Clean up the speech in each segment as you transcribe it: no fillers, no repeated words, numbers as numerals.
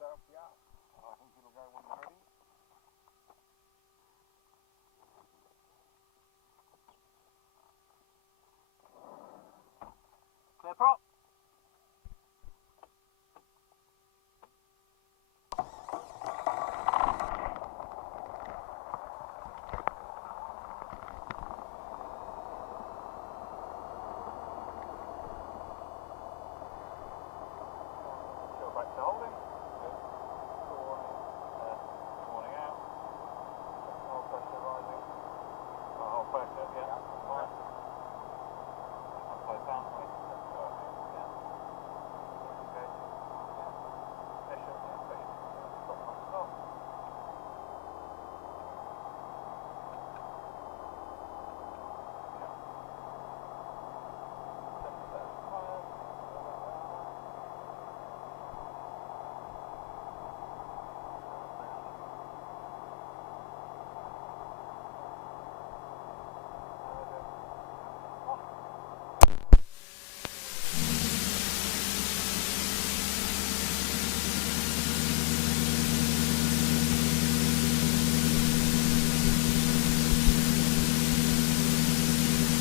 Yeah, I think it'll go when you're ready. Clear prop. Go back to holding. Good. Warning out. Oil pressure rising. Oil pressure, yeah. Fine. Upside down, please.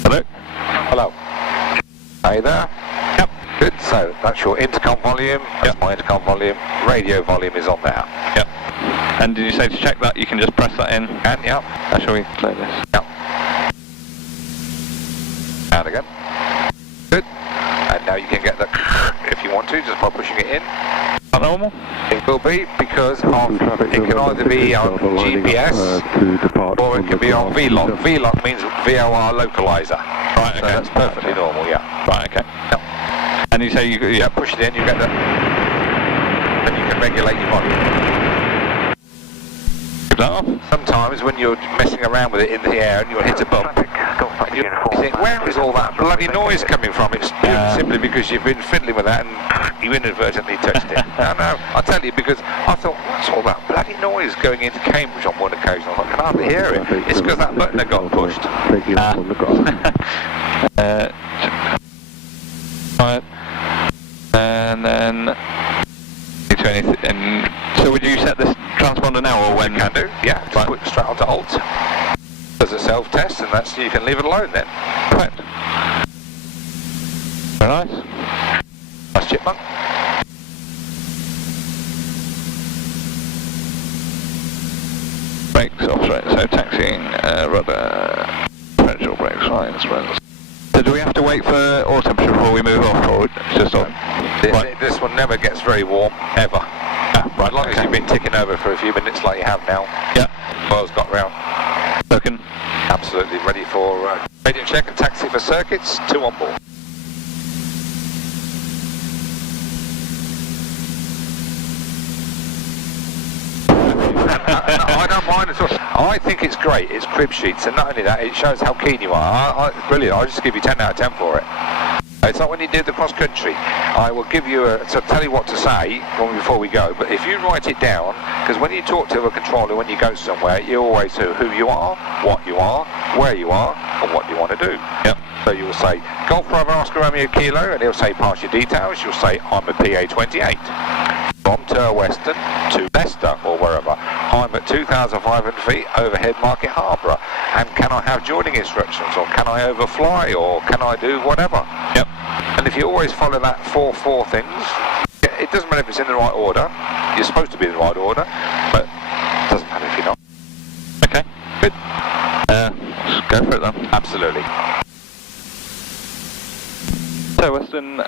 Hello? Hello. Are you there? Yep. Good. So that's your intercom volume. That's my intercom volume. Radio volume is on there. Yep. And did you say to check that you can just press that in? And yep. Shall we play this? Yep. And again. Good. And now you can get the if you want to, just by pushing it in. Not normal? It will be because it can either be on GPS or it can be on VLOC. VLOC means VOR localizer. Right, okay. So that's perfectly normal, yeah. Right, okay. Yep. And you say you push it in, you get the, and you can regulate your volume. Sometimes when you're messing around with it in the air and you'll hit a bump, and you think, where is all that bloody noise coming from? It's simply because you've been fiddling with that and you inadvertently touched it. No, I tell you, because I thought, what's all that bloody noise going into Cambridge on one occasion? I can hardly hear it. It's because that button had got pushed. Right. And then so would you set this transponder now or when? You can do, yeah. Just put straight onto Alt. Does a self-test, and that's you can leave it alone then. Right. Very nice. Nice chipmunk. Brakes off straight, so taxiing, rudder, procedural brakes, right, sprints. So do we have to wait for oil temperature before we move off, or it's just on? This one never gets very warm, ever. Right, as long as you've been ticking over for a few minutes like you have now. Yeah. Oil's got round. Looking. Absolutely ready for radio check and taxi for circuits, 2 on board. I don't mind at all. I think it's great. It's crib sheets, and not only that, it shows how keen you are. Brilliant. I'll just give you 10 out of 10 for it. It's like when you do the cross country. I will give you tell you what to say before we go, but if you write it down, because when you talk to a controller, when you go somewhere, you always say who you are, what you are, where you are, and what you want to do. Yep. So you'll say, Golf Bravo Oscar Romeo Kilo, and he'll say, pass your details. You'll say, I'm a PA28. From Western to Leicester or wherever. I'm at 2,500 feet overhead Market Harbour. And can I have joining instructions, or can I overfly, or can I do whatever? Yep. And if you always follow that 4 things, it doesn't matter if it's in the right order. You're supposed to be in the right order, but it doesn't matter if you're not. Okay, good. Let's go for it then. Absolutely. So Western,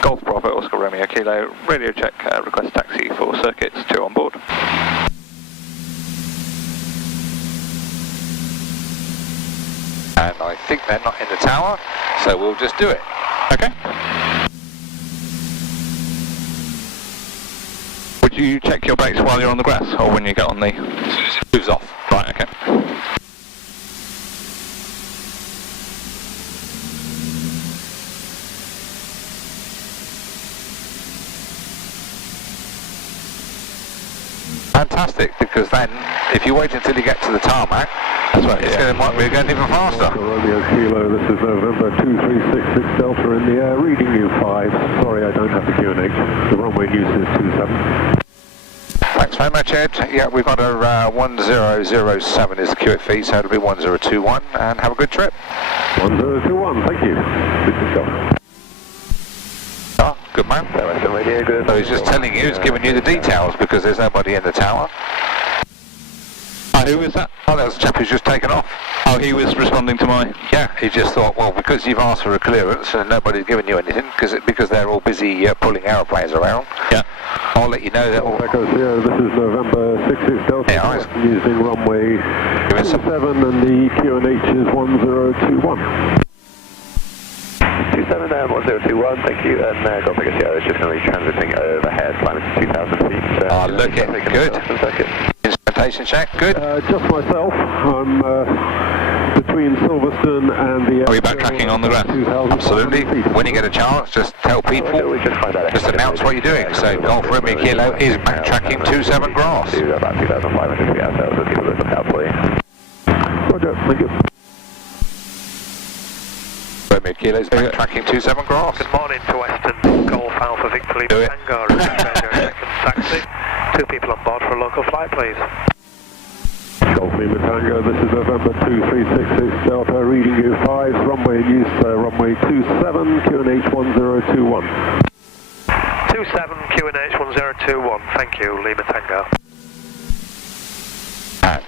Golf Bravo Oscar Romeo Kilo, radio check, request taxi for circuits, 2 on board. And I think they're not in the tower, so we'll just do it. Okay. Would you check your brakes while you're on the grass, or when you get on the... As soon as it moves off. Right, okay. Fantastic, because then, if you wait until you get to the tarmac, that's right, we're going even faster. Romeo Kilo, this is November 2366 Delta in the air, reading you 5. Sorry, I don't have the QNH. The runway news is 27. Thanks very much, Ed. Yeah, we've got a 1007 is the QFE, so it'll be 1021, and have a good trip. 1021, thank you. Good to go. Oh, good man. So he's just telling you, he's giving you the details because there's nobody in the tower. Who was that? Oh, that was the chap who's just taken off. Oh, he was responding to my... Yeah, he just thought, well, because you've asked for a clearance and nobody's given you anything, because they're all busy pulling aeroplanes around. Yeah. I'll let you know that... Echo Sierra, this is November 66 Delta. Yeah, using runway 27 and the QNH is 1021. 27 1021, thank you, and Golf Echo Sierra is just going to be transiting overhead, climbing to 2,000 feet. Oh, look it, good. Instrumentation check, good. Just myself, I'm between Silverstone and the... Are we backtracking on the ground? Absolutely. When you get a chance, just tell people, just announce what you're doing. So Golf Romeo Kilo is backtracking 27 grass. About 2,500 feet out there, so keep a look out for you. Roger, thank you. Romeo Kilo is backtracking 27 grass. Good morning to Western Golf Alpha Victor Lima Tango, second taxi. 2 people on board for a local flight, please. Golf Lima Tango, this is November 2366 Delta, reading you 5, runway in use, runway 27, QNH 1021. 27 QNH 1021, thank you, Lima Tango. And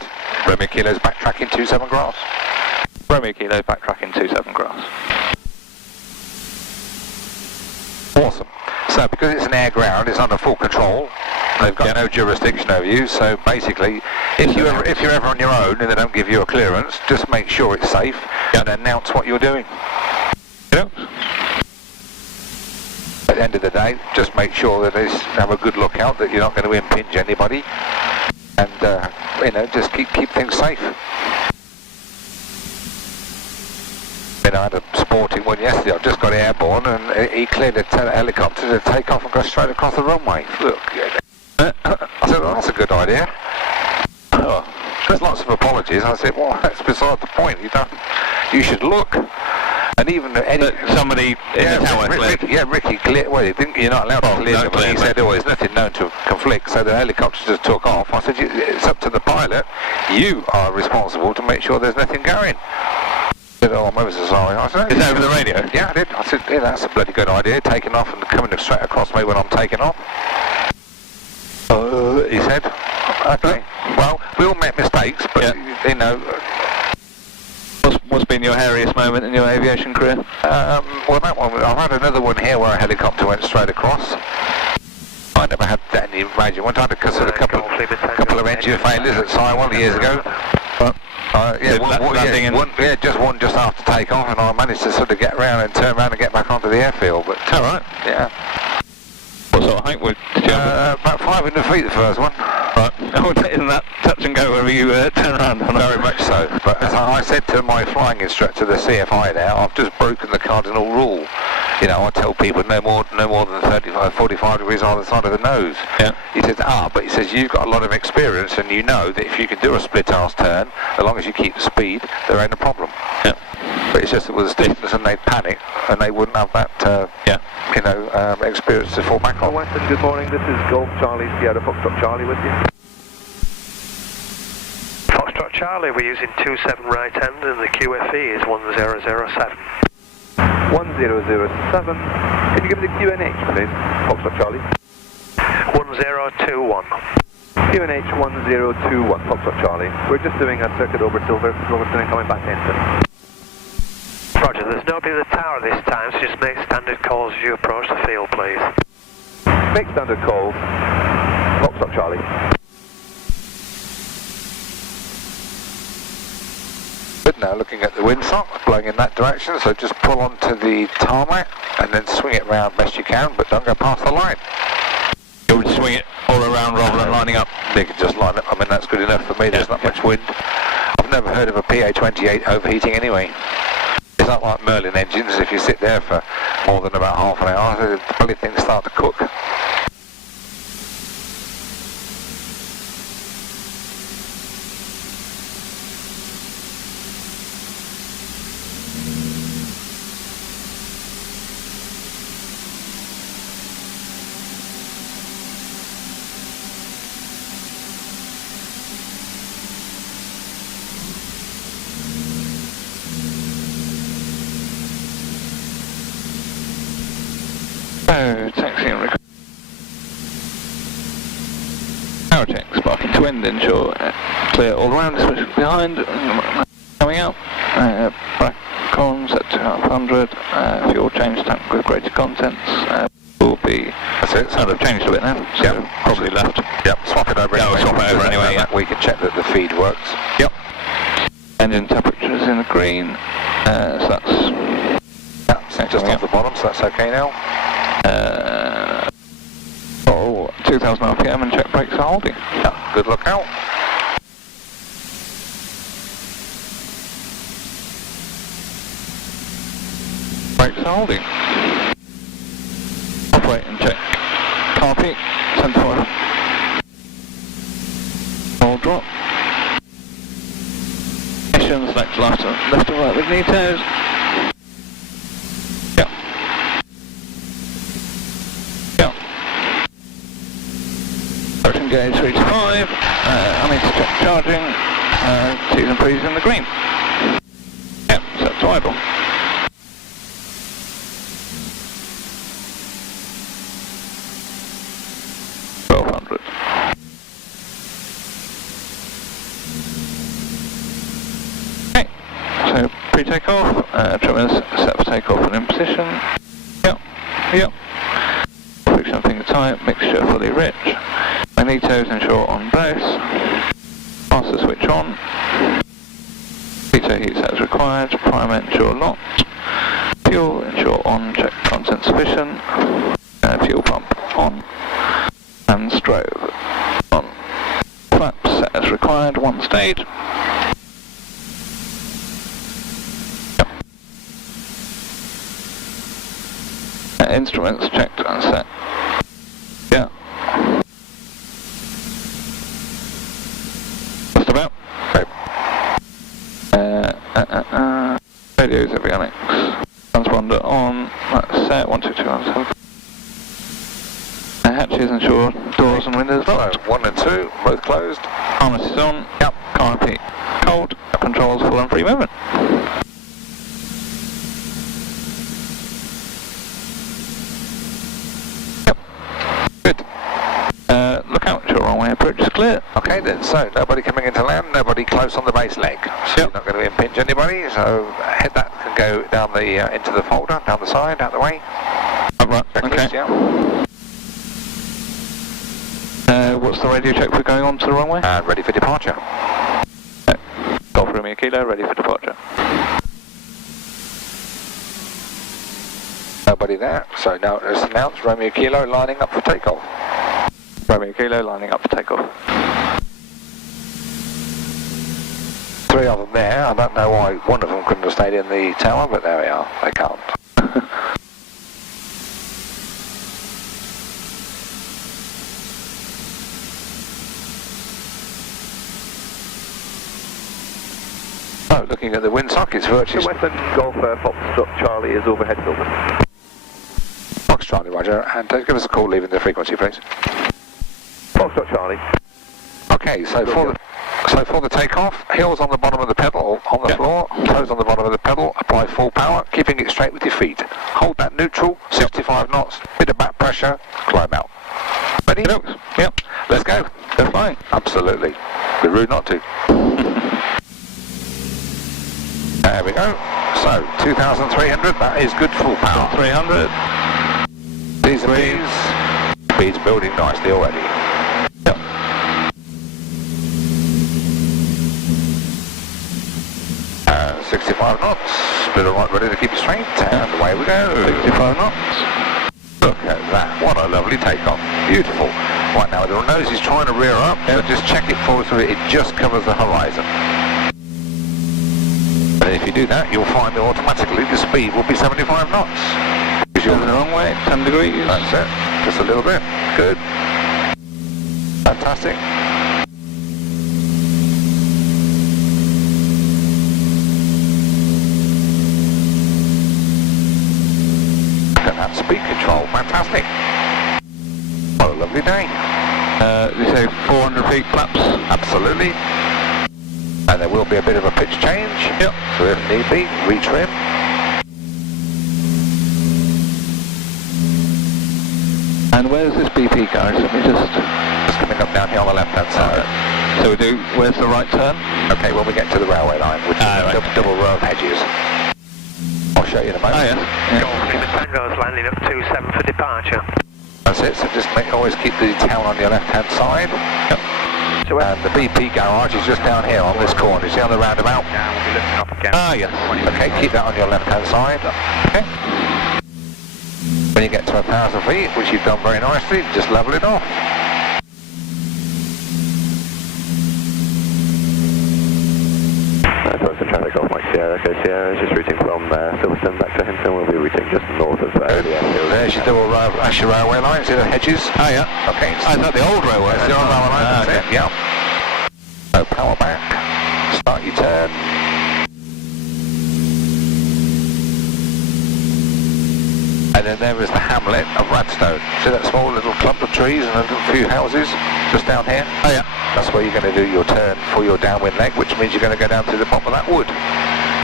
Romeo Kilo's backtracking 27 grass. Romeo Kilo backtracking 27 grass. Awesome. So because it's an air ground, it's under full control. They've got no jurisdiction over you. So basically, if you're ever on your own and they don't give you a clearance, just make sure it's safe and announce what you're doing. Yep. At the end of the day, just make sure that have a good lookout that you're not going to impinge anybody, and just keep things safe. I had a sporting one yesterday. I've just got airborne, and he cleared a helicopter to take off and go straight across the runway. Look, I said, well, that's a good idea. Oh, there's lots of apologies. I said, well, that's beside the point. You should look. And even somebody in the tower cleared. Ricky cleared. Well, you're not allowed to clear them. But he said, oh, there's nothing known to conflict. So the helicopter just took off. I said, it's up to the pilot. You are responsible to make sure there's nothing going. I said, oh, I'm ever so sorry. I said, is that over the radio? Yeah, I did. I said, yeah, that's a bloody good idea, taking off and coming straight across me when I'm taking off. He said, okay. Well, we all make mistakes, but, What's been your hairiest moment in your aviation career? Well, that one, I've had another one here where a helicopter went straight across. I never had that in the major one. I had a couple of engine failures at Taiwan years ago. Just one just after takeoff, and I managed to sort of get around and turn around and get back onto the airfield. But all right, yeah. What sort of height did you have? About 500 feet the first one. Right. Isn't that touch and go wherever you turn around? Very much so. But as I said to my flying instructor, the CFI there, I've just broken the cardinal rule. I tell people no more than 35, 45 degrees either side of the nose. Yeah. He says, but he says, you've got a lot of experience and you know that if you can do a split-arse turn, as long as you keep the speed, there ain't a problem. Yeah. But it's just that with the stiffness and they'd panic and they wouldn't have that, experience to fall back on. Weston, good morning. This is Golf Charlie, Sierra Foxtrot Charlie with you. Foxtrot Charlie, we're using 27 right hand and the QFE is 1007. 1007. Can you give me the QNH, please? Foxtrot Charlie. 1021. QNH 1021, Foxtrot Charlie. We're just doing a circuit over Silverstone and coming back into. Roger, there's nobody at the tower this time, so just make standard calls as you approach the field, please. Make standard calls. Foxtrot Charlie. Good, now looking at the windsock, blowing in that direction, so just pull onto the tarmac and then swing it round best you can, but don't go past the line. You would swing it all around rather than lining up? They can just line up, I mean that's good enough for me, there's not much wind. I've never heard of a PA-28 overheating anyway. It's not like Merlin engines, if you sit there for more than about half an hour, the bloody things start to cook. So, taxi and record. Power check, sparking to wind, ensure clear all around, especially behind, coming out. Back column set to 100, fuel change tank with greater contents. Will be. That's it. So they've changed a bit now. So Yep. probably left. Yep, swap it over Yeah, anyway. we'll swap it over anyway, yeah. We can check that the feed works. Yep. Engine temperature is in the green. So that's. Yeah, so just off the bottom, so that's okay now. 2000 RPM and check brakes are holding. Yeah, good look out. Brakes are holding. Operate and check. Carb, centre oil. Hold drop. Emissions left and right with NETOs. Yeah. Yeah. Approaching gauge 3 to 5. I need to check charging. T's and P's in the green. Yeah, set to idle. So pre-takeoff, trimmers set for takeoff and in position. Yep, yep. Friction finger tight, mixture fully rich. Magnetos ensure on both. Master switch on. Veto heat set as required. Primer ensure locked. Fuel ensure on, check content sufficient. Fuel pump on. And strobe on. Flaps set as required, one stage. Instruments checked and set. Yeah. Just about. Okay. Radios avionics. Transponder on. That's set. 12217. Hatches ensure doors and windows locked. So 1 and 2, both closed. Harness is on. Yep. Canopy cold. Controls full and free movement. Look out, your runway approach is clear. Okay then, so nobody coming into land, nobody close on the base leg. So you're not going to impinge anybody, so head that can go down the into the folder, down the side, out the way. Oh, right, okay. Yeah. What's the radio check we're going on to the runway? And ready for departure. Golf Romeo Kilo, ready for departure. Nobody there, so now it's announced Romeo Kilo lining up for takeoff. Romeo Kilo lining up for takeoff. 3 of them there. I don't know why one of them couldn't have stayed in the tower, but there we are. They can't. Oh, looking at the wind sockets, virtually. Western Golf Foxtrot Charlie is overhead filter. Fox Charlie, Roger. And give us a call leaving the frequency, please. Foxtrot Charlie. Okay, so for the takeoff, heels on the bottom of the pedal on the floor, toes on the bottom of the pedal, apply full power, keeping it straight with your feet. Hold that neutral, 65 knots, bit of back pressure, climb out. Ready? Yep. Let's go. They're flying. Absolutely. Be rude not to. There we go. So, 2,300, that is good full power. 300. These are these. Speed's building nicely already. 65 knots, split it right, ready to keep it straight, and away we go. 65 knots. Look at that, what a lovely takeoff. Beautiful. Right now, the nose is trying to rear up, so just check it forward so it just covers the horizon. And if you do that, you'll find that automatically the speed will be 75 knots. Because you're the wrong way, 10 degrees. That's it, just a little bit. Good. Fantastic. Speed control, fantastic. What a lovely day. You say 400 feet flaps? Absolutely. And there will be a bit of a pitch change. Yep. So if need be, retrim. And where's this BP garage? Let me just coming up down here on the left hand side. So where's the right turn? Okay, when we get to the railway line, which is a double row of hedges. I'll show you in a moment. Oh yeah. Golf Lima Tango is landing up 27 for departure. That's it, so just always keep the town on your left hand side. Yep. So And the BP garage is just down here on this corner. You see on the roundabout? Now we'll be lifting off again. Ah yes. Okay, keep that on your left hand side. Okay. When you get to 1,000 feet, which you've done very nicely, just level it off. So traffic off Mike Sierra, okay, Sierra is just routing from Silverstone back to Hinton. We'll be routing just north of There's your double row, that's your railway line, see the hedges? Oh yeah. Okay. Oh, is that the old railway? That's the old railway line, Ah, that's okay. it, yeah. So power back, start your turn. And then there is the hamlet of Radstone. See that small little clump of trees and a little few houses just down here? Oh yeah. That's where you're going to do your turn for your downwind leg, which means you're going to go down to the bottom of that wood.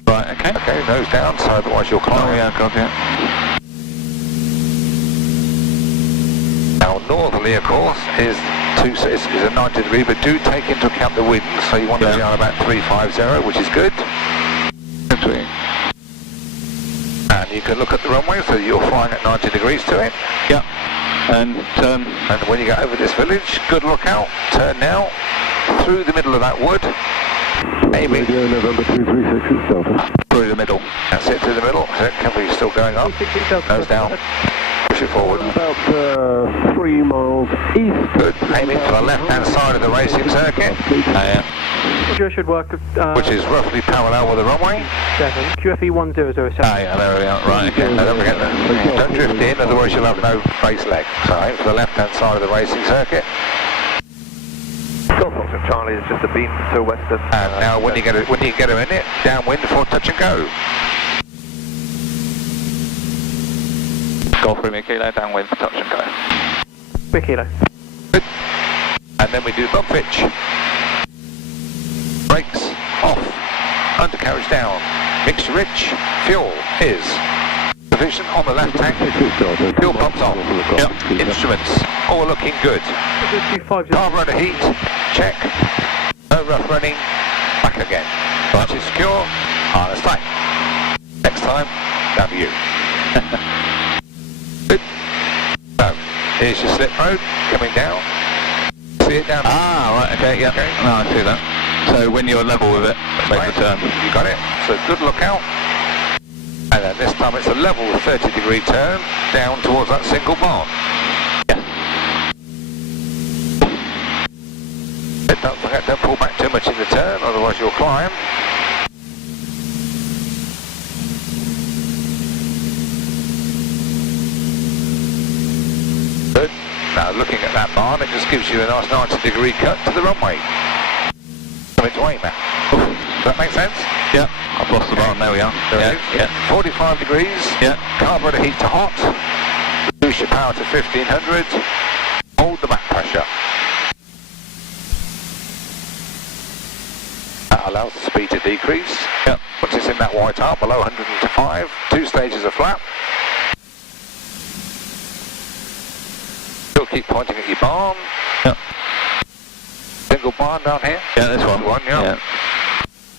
Right, okay. Okay, nose down, so otherwise you'll climb. Oh yeah, God, yeah. Now northerly, of course, is a 90 degree, but do take into account the wind, so you want to be on about 350, which is good. Between. And you can look at the runway, so you're flying at 90 degrees to it. Yeah. And And when you get over this village, good look out, turn now, through the middle of that wood, aiming Radio November 2366 Delta. through the middle. That's it, through the middle. So can we still going up? Nose down, push it forward. About 3 miles east. Good, aiming for the left-hand side of the racing circuit, Should work. which is roughly parallel with the runway. 7 QFE 1007. ah yeah, there we are. Right, okay. No, don't forget that. Don't drift in, otherwise you'll have no race leg. So aim for the left-hand side of the racing circuit. Golf Foxtrot Charlie is just a beam to west of... And now when you get it in it, downwind before touch and go. Golf Romeo Kilo, downwind for touch and go. Big kilo. Good. And then we do BUMPFICHH. Brakes off. Undercarriage down. Mixture rich. Fuel is sufficient on the left tank. Fuel pumps on. Yep. Instruments all looking good. Carburetor heat. Check. No rough running. Back again. Clutch is secure. Harness tight. Next time, down to you. Good. So, here's your slip road coming down. See it down? Ah, right, okay, yeah. Okay. No, I see that. So when you're level with it, make Right. the turn. You got it. So good look out. And then this time it's a level 30 degree turn down towards that single barn. Yeah. But don't forget, don't pull back too much in the turn, otherwise you'll climb. Good. Now looking at that barn, it just gives you a nice 90 degree cut to the runway. Something to aim at. Does that make sense? Yeah. I've lost the barn, there we are. There Yeah, it is. yeah. 45 degrees. Yeah. Carburetor heat to hot. Reduce your power to 1500. Hold the back pressure. That allows the speed to decrease. Yep. Puts us in that white arc below 105. 2 stages of flap. Still keep pointing at your barn. Yep. Single barn down here. Yeah, this one. Yeah.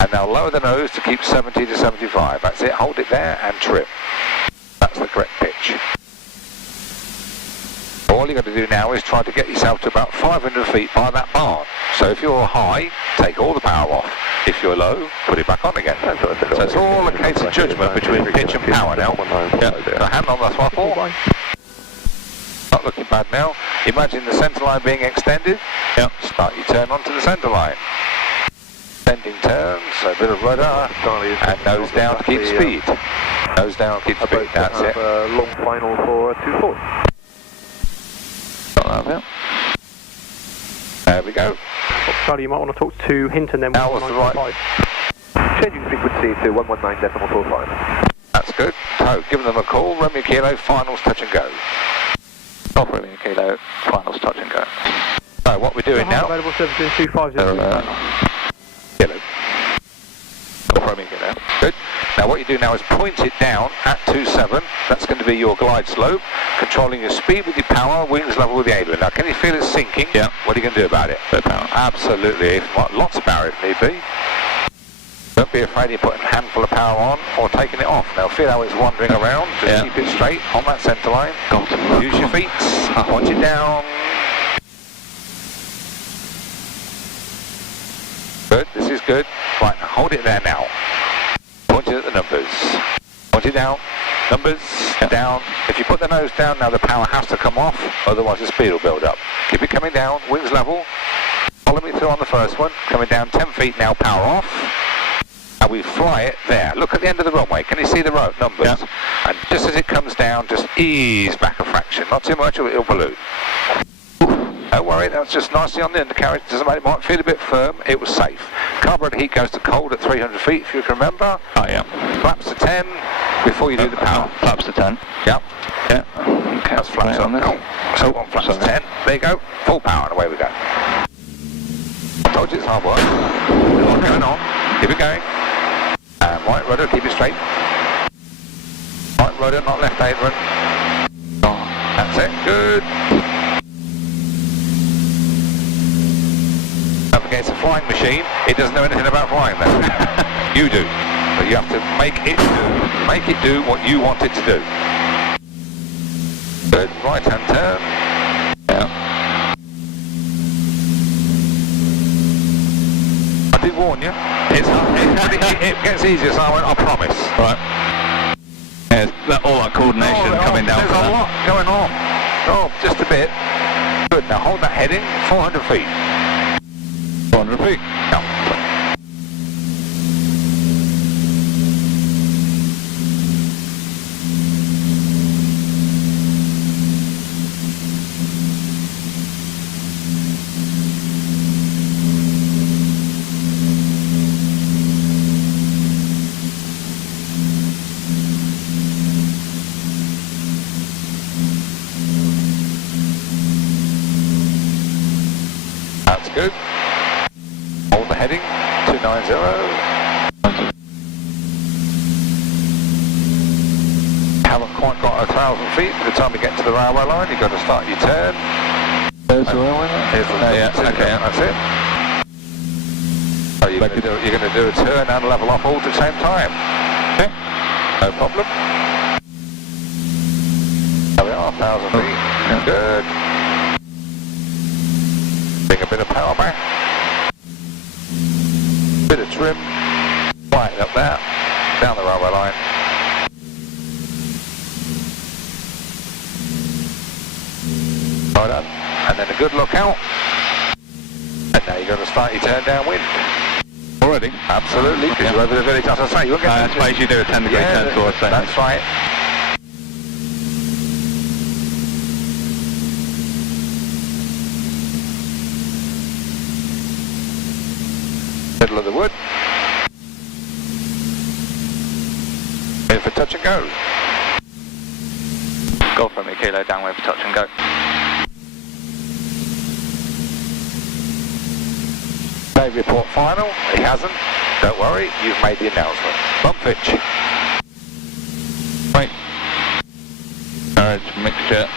And now lower the nose to keep 70 to 75. That's it. Hold it there and trim. That's the correct pitch. All you've got to do now is try to get yourself to about 500 feet by that barn. So if you're high, take all the power off. If you're low, put it back on again. So it's all a case of judgment between pitch and power now. Yeah. So hand on the throttle. Not looking bad now. Imagine the centre line being extended. Yep. Start your turn onto the centre line. Bending turns, a bit of rudder, and nose down to keep speed. Nose down, keep speed, that's it. Long final for 2-4. Got that, yeah. There we go. Charlie, you might want to talk to Hinton then. Now what's the right? Changing frequency to 119.45. That's good. So, give them a call, Romeo Kilo, finals, touch and go. Golf Romeo Kilo, finals, touch and go. So, what we're doing now... Available service in 250. Kilo. Golf Follow me, get down. Good. Now what you do now is point it down at 27. That's going to be your glide slope. Controlling your speed with your power, wings level with the aileron. Now can you feel it sinking? Yeah. What are you going to do about it? Bit of power. Absolutely. Lots of power if need be. Don't be afraid of putting a handful of power on or taking it off. Now feel how it's wandering around. Just keep it straight on that centre line. Use your feet. Point it down. Good. This is good. Right, now hold it there now. Point it at the numbers. Point it down. Numbers. Down. If you put the nose down now, the power has to come off. Otherwise the speed will build up. Keep it coming down. Wings level. Follow me through on the first one. Coming down 10 feet now. Power off. And we fly it there. Look at the end of the runway. Can you see the numbers? Yeah. And just as it comes down, just ease back a fraction. Not too much or it'll balloon. Don't worry, that's just nicely on the undercarriage. Doesn't matter, it might feel a bit firm. It was safe. Carburetor heat goes to cold at 300 feet, if you can remember. Oh, yeah. Flaps to 10 before you do the power. Flaps to 10. Yep. Yeah. Okay. That's flaps on this. So on flaps to 10. There you go. Full power and away we go. I told you it's hard work. There's a lot going on. Keep it going. And right rudder, keep it straight. Right rudder, not left aileron. That's it. Good. Don't forget, it's a flying machine. It doesn't know anything about flying though. You do. But you have to make it do what you want it to do. Good. Right hand turn. Yeah. I did warn you. It gets easier, Simon, I promise. Right. Yeah, all that coordination coming down. There's a lot going on. Oh, just a bit. Good. Now hold that heading. 400 feet. 400 feet. Yeah. That's good. Hold the heading, 290. Haven't quite got 1,000 feet by the time you get to the railway line. You've got to start your turn. There's the railway line? Here's the Okay, that's it. So you're going to do a turn and level off all at the same time. Okay. No problem. There we are, 1,000 feet. Yeah. Good. Bring a bit of power back. Bit of trim. Lighten up there. Down the railway line. Well done. And then a good look out. And now you're going to start your turn downwind. Already? Absolutely, because you're over the village, as I say. You won't get I suppose you do a 10 degree turn towards that. That's right. Middle of the wood. In for touch and go. Go for me, kilo downwind for touch and go. Dave report final. He hasn't. Don't worry, you've made the announcement. BUMPFICHH. Right. Carriage mixture.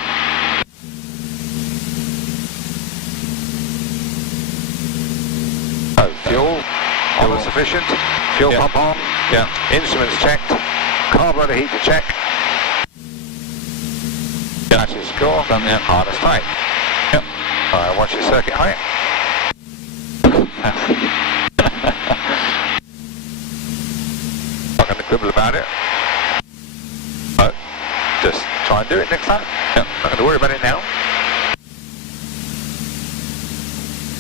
Oh, fuel. Fuel sufficient. Fuel pump on. Yeah. Instruments checked. Carburetor heater check. Yeah. That's your score. Done, yeah. Harness tight. Yep. Alright, watch your circuit height. Not going to quibble about it. But just try and do it next time. Yep. Not going to worry about it now.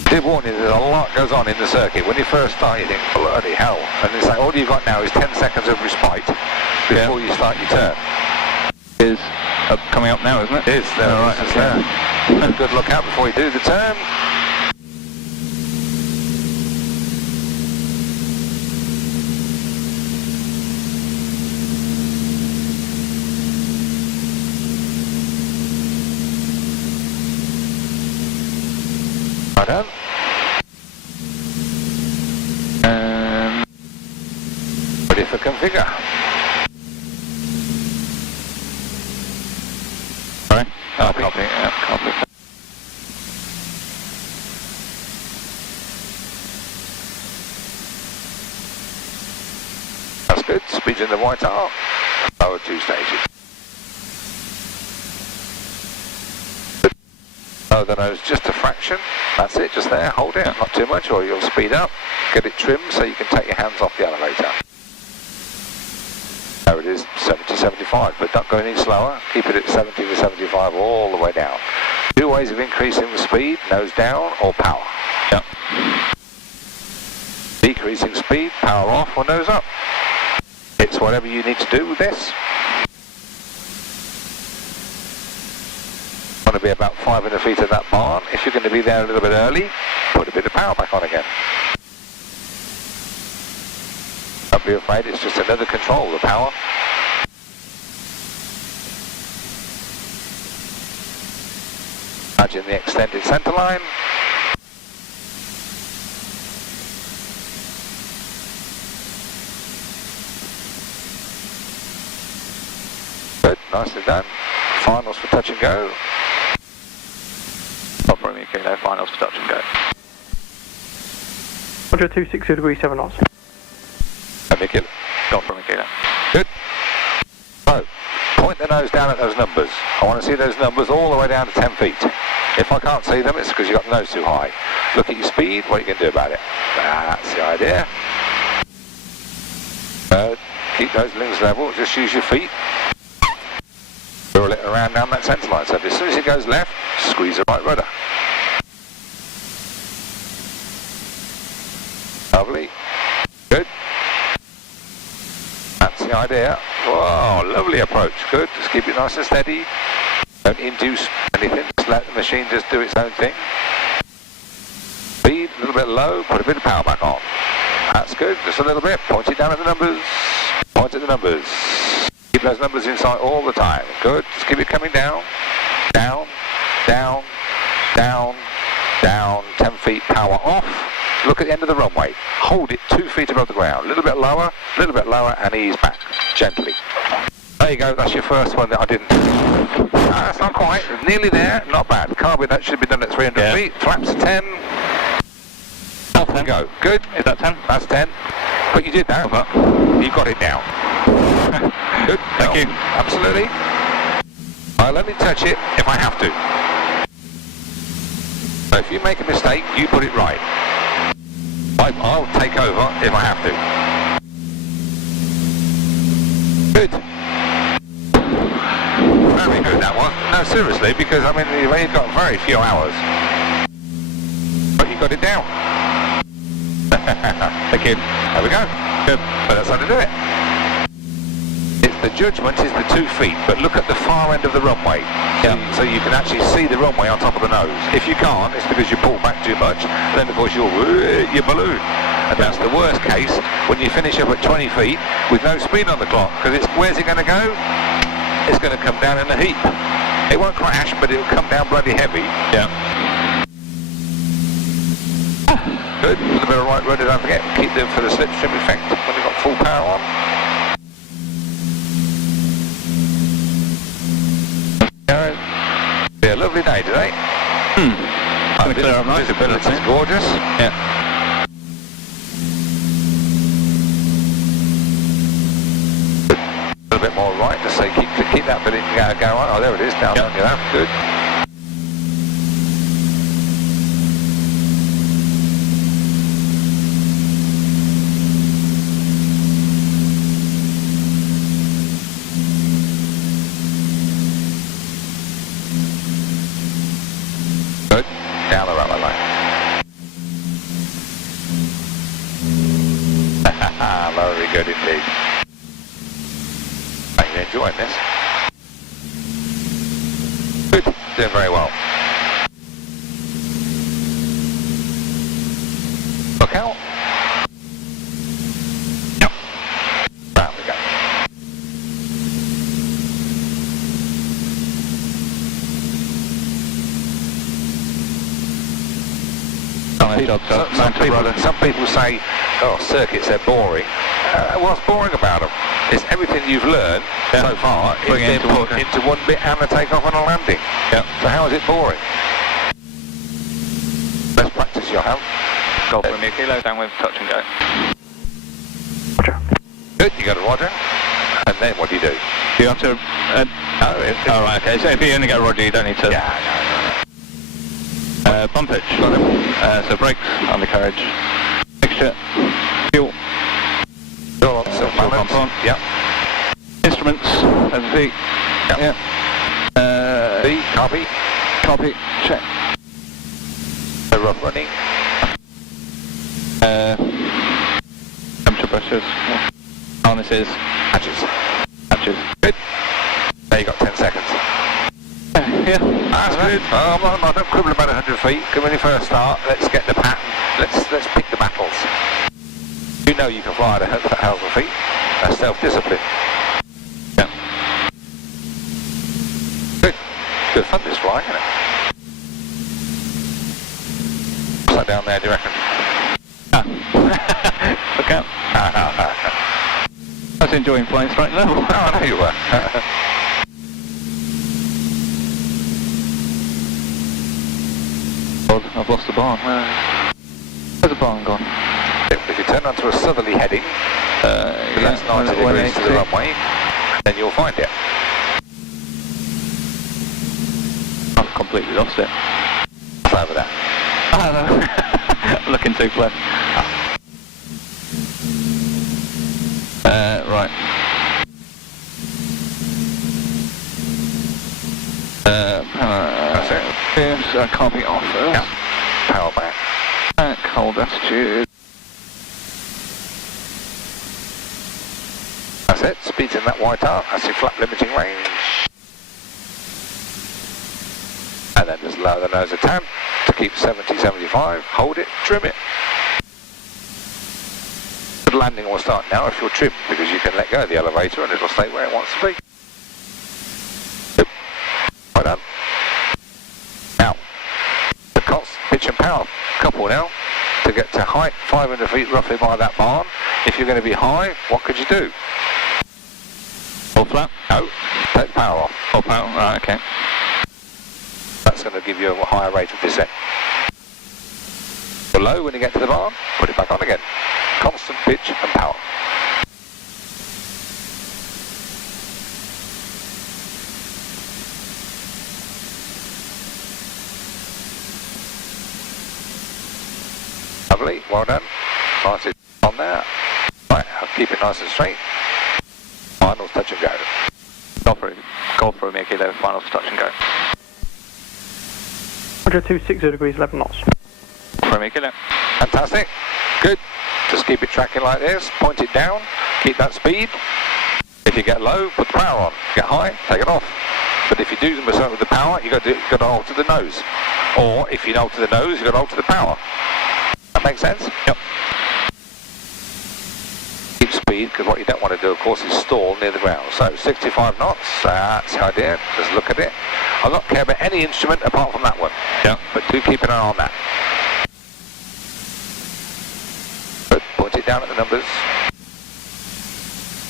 I did warn you, there's a lot goes on in the circuit. When you first start, you think, bloody hell. And it's like, all you've got now is 10 seconds of respite before you start your turn. Is coming up now, isn't it? It is. There, right, it's okay. there. Good look out before you do the turn. Right done. for configure. Sorry? Oh, copy, yeah, copy. That's good. Speed's in the white arc. Lower 2 stages. Good. Lower the nose just a fraction. That's it, just there. Hold it, not too much, or you'll speed up. Get it trimmed so you can take your hands off the elevator. There it is, 70, 75, but don't go any slower. Keep it at 70 to 75 all the way down. 2 ways of increasing the speed, nose down or power. Yep. Decreasing speed, power off or nose up. It's whatever you need to do with this. Want to be about 500 feet of that barn. If you're going to be there a little bit early, put a bit of power back on again. Don't be afraid, it's just another control, the power. Imagine the extended centre line. Good, nicely done. Finals for touch and go. Stop for me, kilo, finals for touch and go. Roger, 260 degrees 7 knots. Stop for me, kilo. Good. So, point the nose down at those numbers. I want to see those numbers all the way down to 10 feet. If I can't see them, it's because you've got the nose too high. Look at your speed, what are you going to do about it? That's the idea. Keep those wings level, just use your feet. Roll it around down that centre line. So as soon as it goes left, squeeze the right rudder. Lovely. Good. That's the idea. Whoa, lovely approach. Good. Just keep it nice and steady. Don't induce anything. Just let the machine just do its own thing. Speed a little bit low. Put a bit of power back on. That's good. Just a little bit. Point it down at the numbers. Point at the numbers. Keep those numbers in sight all the time. Good. Just keep it coming down. Down. Down. Down. Down. 10 feet. Power off. Look at the end of the runway. Hold it 2 feet above the ground. A little bit lower, and ease back, gently. There you go, that's your first one that I didn't. That's not quite, nearly there, not bad. Carb, that should be done at 300 feet. Flaps 10. Off we go. Good. Is that 10? That's 10. But you did that. You got it down. Good. Thank you. Absolutely. I'll only touch it if I have to. So if you make a mistake, you put it right. I'll take over if I have to. Good. Very good, that one. No, seriously, because I mean, you've got very few hours. But you got it down. Thank you. There we go. Good. But that's how to do it. The judgment is the 2 feet, but look at the far end of the runway. So you can actually see the runway on top of the nose. If you can't, it's because you pull back too much, then of course you'll balloon. And that's the worst case when you finish up at 20 feet with no speed on the clock, because where's it going to go? It's going to come down in a heap. It won't crash, but it'll come down bloody heavy. Yeah. Good. A little bit of right rudder, don't forget. Keep them for the slipstream effect when you've got full power on. Be a lovely day today. Visibility's gorgeous. Yeah. A little bit more right, just say keep that bit going on. Oh, there it is, down on your lap. Good. Down the railway line. Very good indeed. Are you enjoying this? Good, doing very well. Look out. Yep. Round we go. Some people say, oh, circuits, they're boring. What's boring about them? It's everything you've learned so far is being put into one bit and a takeoff and a landing. Yeah. So how is it boring? Let's practice, Johan. Golf with me, kilo, downwind, touch and go. Roger. Good, you go to Roger. And then what do you do? You have to... oh, right, okay. So if you only go Roger, you don't need to... Yeah, BUMFICHH. Got it. So brakes, undercarriage, mixture, fuel. Fuel on, fuel pump on. Yep. Instruments, over feet. Yep. Yeah. Copy. Copy, check. The rough running. Temperature pressures. Harnesses. Hatches. Good. There you got 10 seconds. Yeah. That's good. I don't quibble about 100 feet. When you first start, let's get the pattern. Let's pick the battles. You know you can fly at 1,000 feet. That's self-discipline. Yeah. Good. Good fun this flying, isn't it? What's that down there, do you reckon? Look out. I was enjoying flying straight level. Oh, I know you were. I've lost the barn. Where's the barn gone? If you turn onto a southerly heading, that's 90 degrees to the runway, then you'll find it. I've completely lost it. It's over there. Oh, no. Looking too close. Right. That's it. Yes, can't be off first. Yeah. Power back. Cold attitude. That's it. Speed's in that white arc. That's your flap limiting range. And then just lower the nose a tad to keep 70, 75. Hold it, trim it. The landing will start now if you're trimmed, because you can let go of the elevator and it'll stay where it wants to be. Yep. Well done. Now, the constant pitch and power couple now to get to height 500 feet roughly by that barn. If you're going to be high, what could you do? Full flat? No, take the power off. Full power, right, okay. That's going to give you a higher rate of descent. Below, when you get to the barn, put it back on again. Constant pitch and power. Lovely, well done. Nicely on there. Right, I'll keep it nice and straight. Finals touch and go. Golf through me, kilo, finals touch and go. Roger, 260 degrees, 11 knots. Through me, kilo. Fantastic. Good. Just keep it tracking like this. Point it down. Keep that speed. If you get low, put the power on. Get high, take it off. But if you do something with the power, you've got to alter the nose. Or if you alter the nose, you've got to alter the power. That makes sense? Yep. Keep speed, because what you don't want to do, of course, is stall near the ground. So 65 knots, that's the idea. Just look at it. I'll not care about any instrument apart from that one. Yeah. But do keep an eye on that. Good. Point it down at the numbers.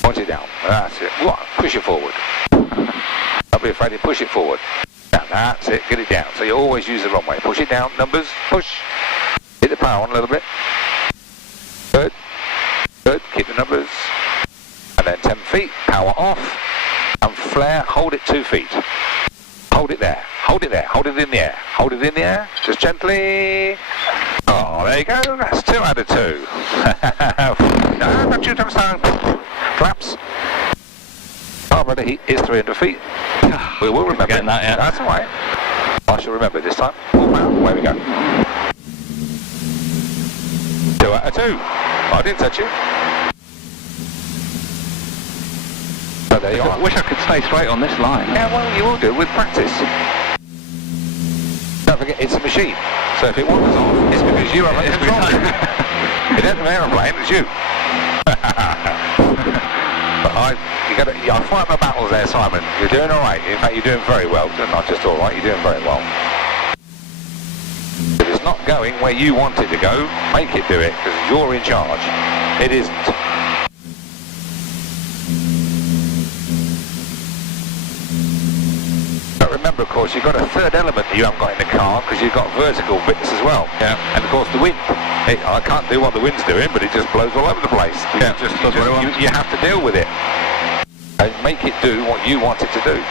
Point it down. That's it. What? Push it forward. Don't be afraid to push it forward. Down. That's it. Get it down. So you always use the runway. Push it down. Numbers. Push. Hit the power on a little bit. Good. Good. Keep the numbers. And then 10 feet. Power off. And flare. Hold it 2 feet. Hold it there. Hold it there. Hold it in the air. Hold it in the air. Just gently. Oh, there you go. That's 2 out of 2. No, don't you understand. Flaps. Carb heat is 300 feet. We will remember. Getting that, yeah. That's all right. I shall remember this time. Oh, wow. Away we go. 2 out of 2. I didn't touch you. So there you are. I wish I could stay straight on this line. Yeah, well, you will do with practice. Don't forget, it's a machine. So if it wanders off, it's because you haven't controlled it. It isn't an aeroplane, it's you. But I fight my battles there, Simon. You're doing all right. In fact, you're doing very well. Not just all right, you're doing very well. If it's not going where you want it to go, make it do it, because you're in charge. It isn't. But remember, of course, you've got a third element that you haven't got in the car, because you've got vertical bits as well. Yeah. And of course the wind. I can't do what the wind's doing, but it just blows all over the place. Yeah, you have to deal with it. And make it do what you want it to do.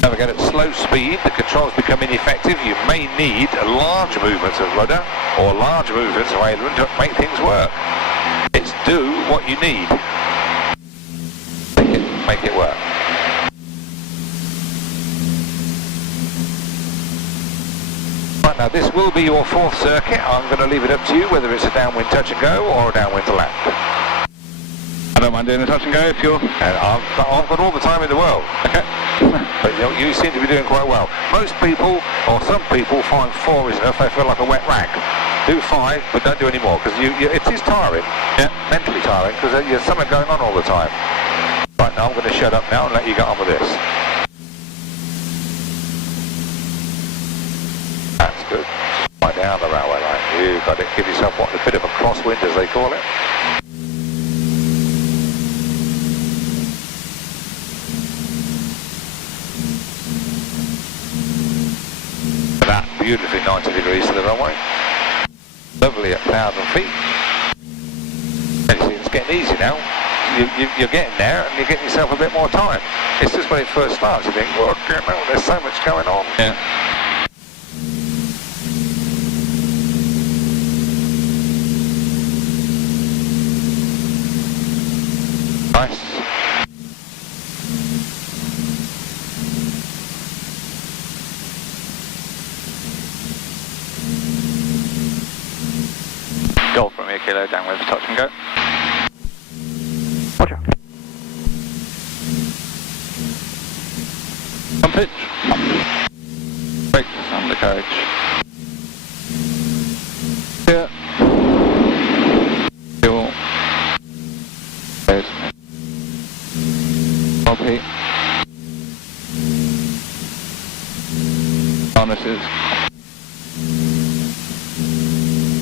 Now again, at slow speed, the controls become ineffective. You may need large movements of rudder or large movements of aileron to make things work. It's do what you need. Make it work. Right, now this will be your fourth circuit. I'm going to leave it up to you whether it's a downwind touch and go or a downwind to land. I don't mind doing a touch and go if you're... And I've got all the time in the world. Okay. But you seem to be doing quite well. Most people, or some people, find 4 is enough. They feel like a wet rag. Do 5, but don't do any more, because it is tiring. Yeah. Mentally tiring, because there's something going on all the time. Right, now I'm going to shut up now and let you get on with this. That's good. Right down the railway line. You've got to give yourself a bit of a crosswind, as they call it. That beautifully 90 degrees to the runway. Lovely at 1,000 feet. And you see, it's getting easy now. You're getting there and you're getting yourself a bit more time. It's just when it first starts you think, well, there's so much going on. Yeah. Nice. Golf from your kilo, downwind touch and go. Roger. BUMPFICHH. Brakes, undercarriage. Here. Fuel. There's bumpy. Harnesses.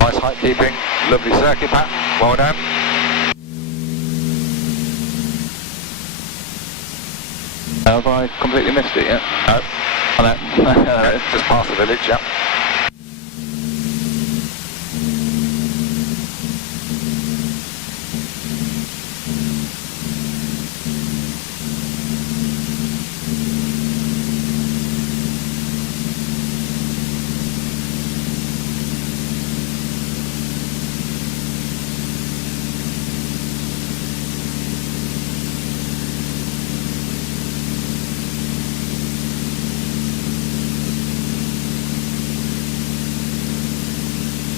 Nice height keeping. Lovely circuit, Pat. Well done. Have I completely missed it yet? No. Oh, no. Just past the village, yeah.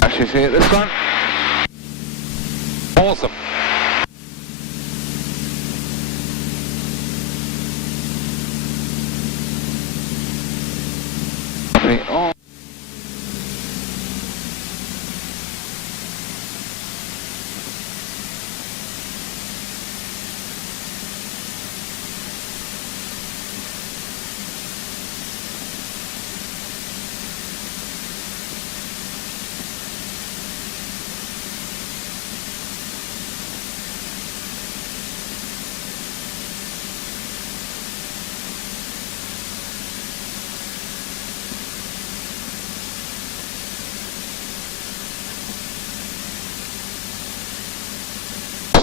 Actually see it this one. Awesome. Oh.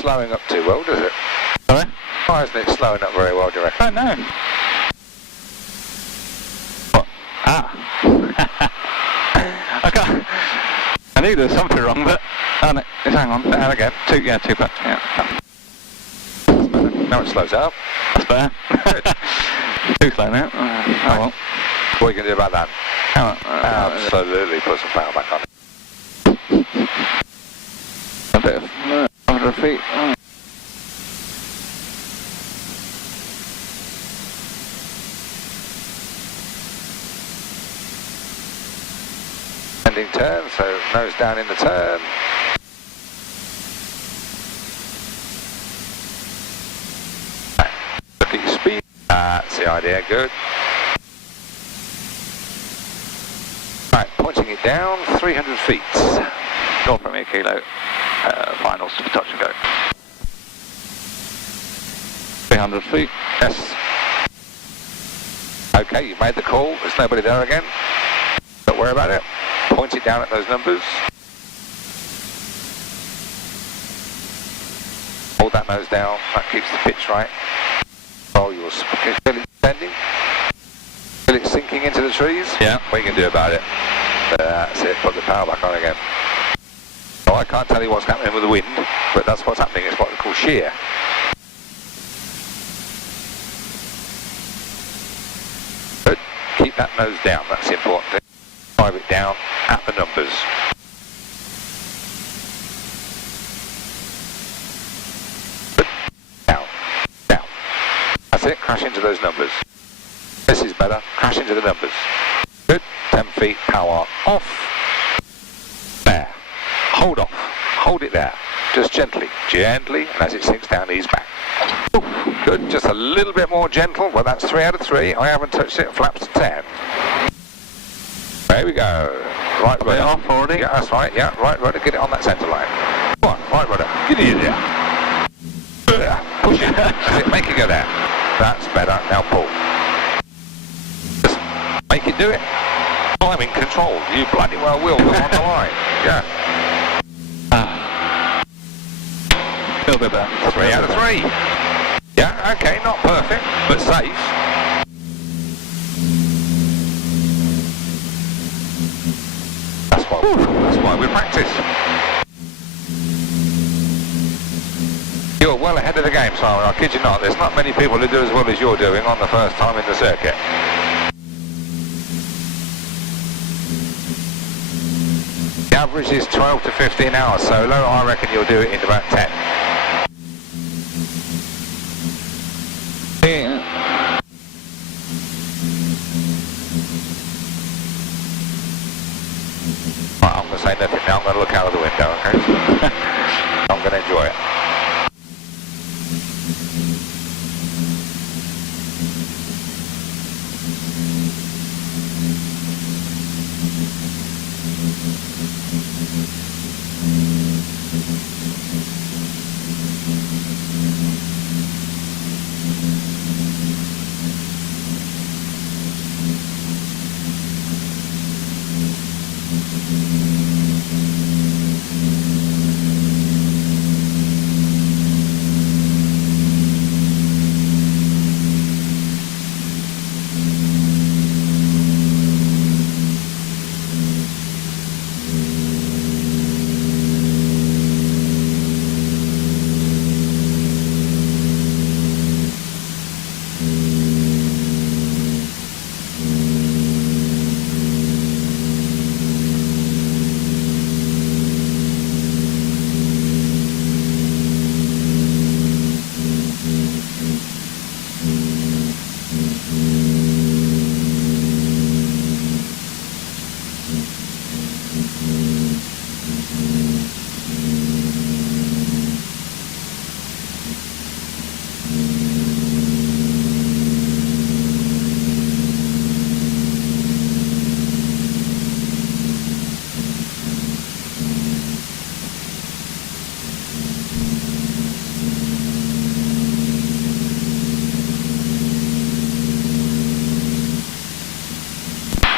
Slowing up too well, does it? Sorry? Why isn't it slowing up very well, do you reckon? I don't know. What? Ah. I can't. I knew there was something wrong, but oh no, hang on. And again. Two back. Yeah. Now it slows up. That's better. Too slow now. Oh well. What are you going to do about that? Absolutely put some power back on it. A bit of 100 feet. Oh. Ending turn, so nose down in the turn. Look at your speed. That's the idea, good. down 300 feet. Golf Romeo Kilo, finals to touch and go. 300 feet. Yes. Okay, you've made the call. There's nobody there again. Don't worry about it. Point it down at those numbers. Hold that nose down. That keeps the pitch right. Oh, you'll feel it descending. Feel it sinking into the trees. Yeah. What are you going to do about it? That's it. Put the power back on again. So I can't tell you what's happening with the wind, but that's what's happening. It's what we call shear. Good. Keep that nose down. That's the important thing. Drive it down at the numbers. Good. Down. Down. That's it. Crash into those numbers. This is better. Crash into the numbers. Good. 10 feet. Power off. There. Hold off. Hold it there. Just gently. Gently. And as it sinks down, ease back. Oof. Good. Just a little bit more gentle. Well, that's 3 out of 3. I haven't touched it. Flaps to 10. There we go. Right rudder. Off already? Yeah, that's right. Yeah, right rudder. Get it on that centre line. Go on, right rudder. Get it in there. Push it. That's it. Make it go there. That's better. Now pull. Just make it do it. I'm in control. You bloody well will. Go on the line. Yeah. A little bit better. 3 out of 3. Yeah, okay. Not perfect, but safe. That's why we practice. You're well ahead of the game, Simon. I kid you not. There's not many people who do as well as you're doing on the first time in the circuit. The average is 12 to 15 hours solo. I reckon you'll do it in about 10. Yeah. Right, I'm going to say nothing now. I'm going to look out of the window, okay? I'm going to enjoy it.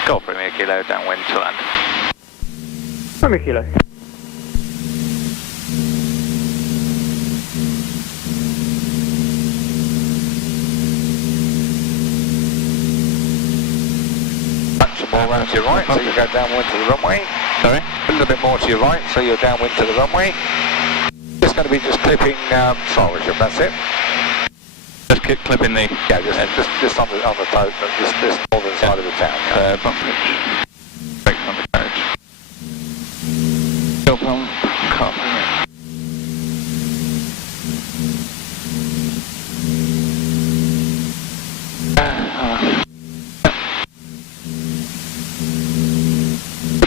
Golf Romeo Kilo, downwind to land. Romeo Kilo. Punch the ball round to your right, so you go downwind to the runway. Sorry? A little bit more to your right, so you're downwind to the runway. Just going to be just clipping throttle, Richard, that's it. Just keep clipping the... Yeah, just on the toe, this northern side of the town. Yeah. BUMPFICHH. Brakes undercarriage. Go from Carb.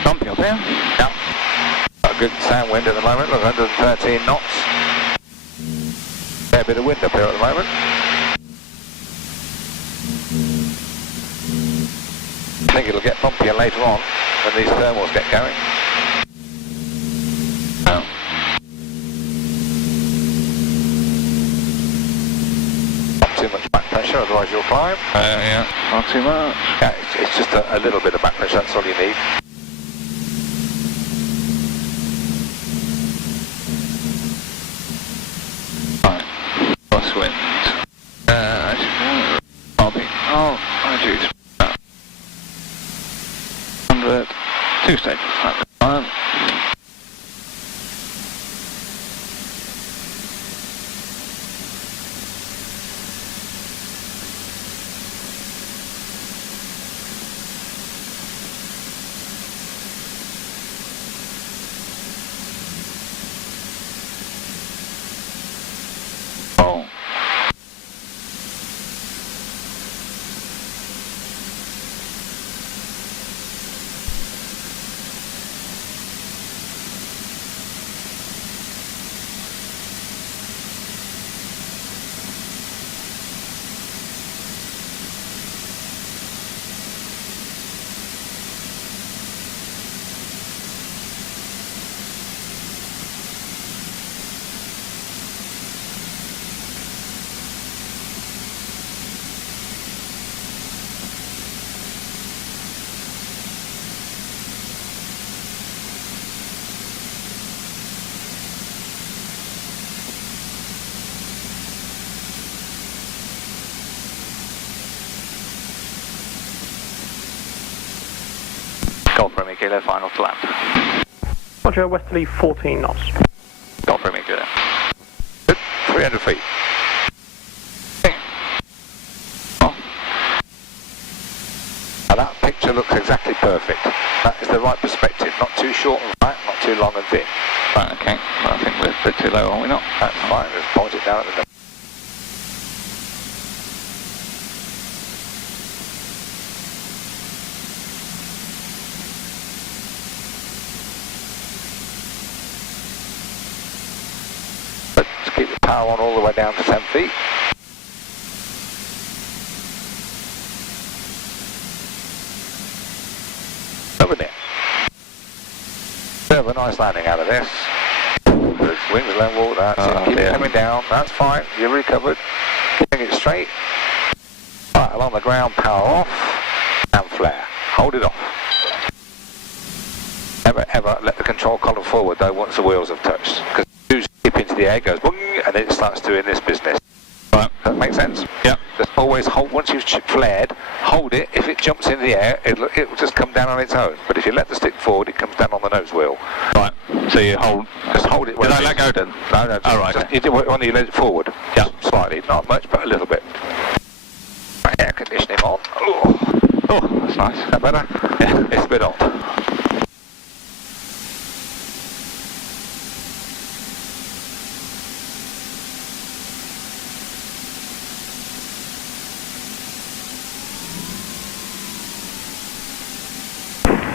Bumpy up here. Yeah. Got a good sound wind at the moment, look, 113 knots. Fair bit of wind up here at the moment. I think it'll get bumpier later on. when these thermals get going. Oh. Not too much back pressure, otherwise you'll climb. Yeah, not too much. Yeah, it's just a little bit of back pressure, that's all you need. Right, crosswind. Bobby. Oh, I juice. 100. 2 stages. That's fine. Oh. Golf Romeo Kilo, final to land. Roger, westerly 14 knots. Golf Romeo Kilo. 300 feet. Oh. Now that picture looks exactly perfect. That is the right perspective. Not too short and flat, not too long and thin. Right, okay. Well, I think we're a bit too low, are we not? That's fine, just point it down at the middle. Let's keep the power on all the way down to 10 feet. Loving it. Bit of a nice landing out of this. The wings level, that's it. Keep it coming down, that's fine. You're recovered. Keeping it straight. Right, along the ground, power off. And flare. Hold it off. Never ever let the control column forward though once the wheels have touched. Because you skip into the air, it goes boom, and then it starts doing this business. Right. Does that make sense? Yeah. Just always hold, once you've flared, hold it. If it jumps in the air, it will just come down on its own. But if you let the stick forward, it comes down on the nose wheel. Right. So you hold. Just hold it. Did I let go then? No, no. Oh, right. You do when you let it forward. Yeah. Slightly, not much, but a little bit. Air conditioning on. Oh, Oh, that's nice. is that better? Yeah. It's a bit on.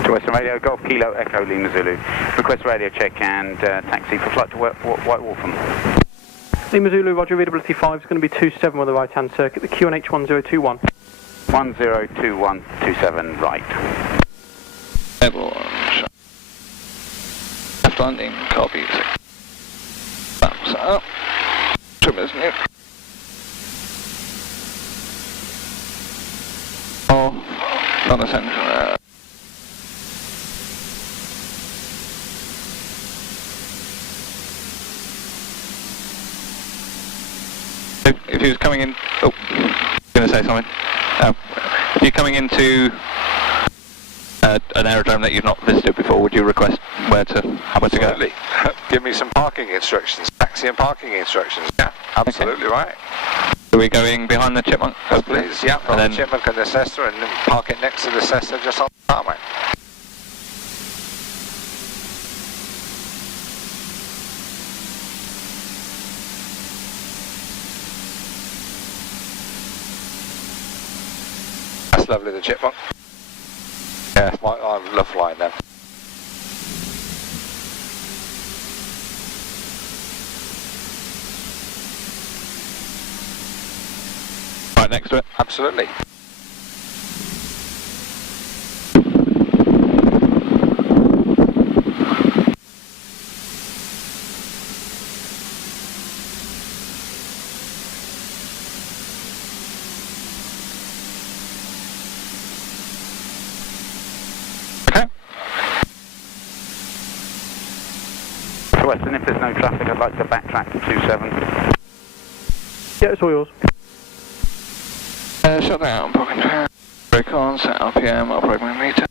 To Western Radio, Golf Kilo, Echo Lima Zulu. Request radio check and taxi for flight to White Waltham. Lima Zulu, Roger, readability 5 is going to be 27 on the right hand circuit, the QNH 1021. 102127 right. Everyone. Left landing, copy. Flaps up. Trim is new. Oh, non-essential. If he was coming in, oh, going to say something. If you're coming into an aerodrome that you've not visited before, would you request where to go? Absolutely. Give me some parking instructions, taxi and parking instructions. Yeah, absolutely right. Are we going behind the Chipmunk? Please, yeah, from the Chipmunk and the Cessna, and then park it next to the Cessna just on the tarmac. That's lovely, the Chipmunk. Yeah, I love flying them. Right next to it? Absolutely. So Western, if there's no traffic, I'd like to backtrack to 27. Yeah, it's all yours. Shut down, parking power. Brake on, set RPM, operate my meter.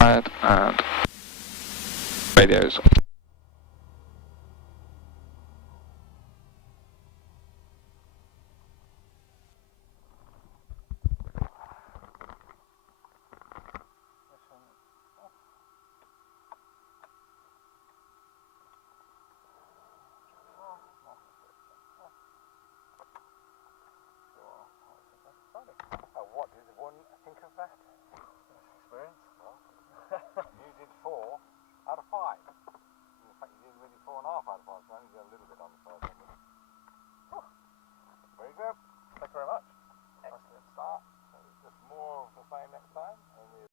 And radios.